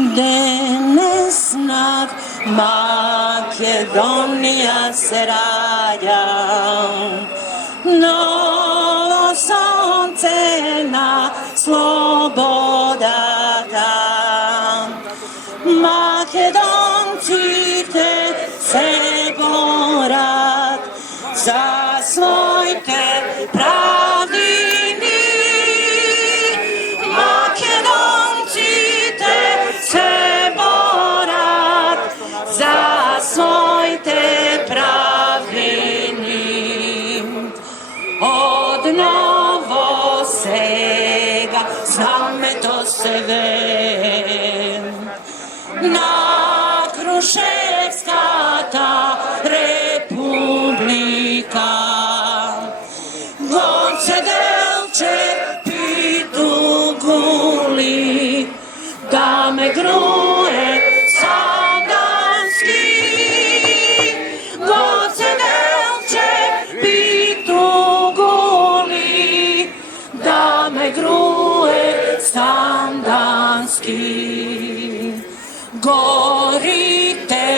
Dnes nad Makedonija se rađa, novo sonce na sloboda da. Makedonci te se borat za svoj te pravdini. Makedonci te se borat za svoj te pravdini. Od Novosega zameto se ven, na Kruševska ta republika. Goce delče pitu guli, da me gruje sandanski. Goce delče pitu guli, da me gruje sandanski. Gorite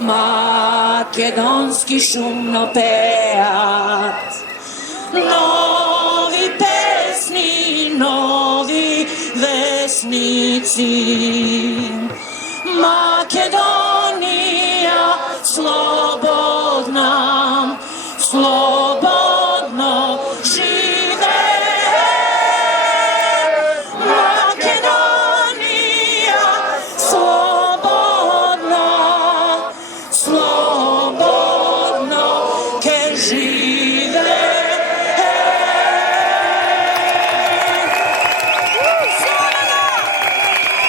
makedonski šumnopejac, novi pesni, novi vesnici. Makedonija slobodna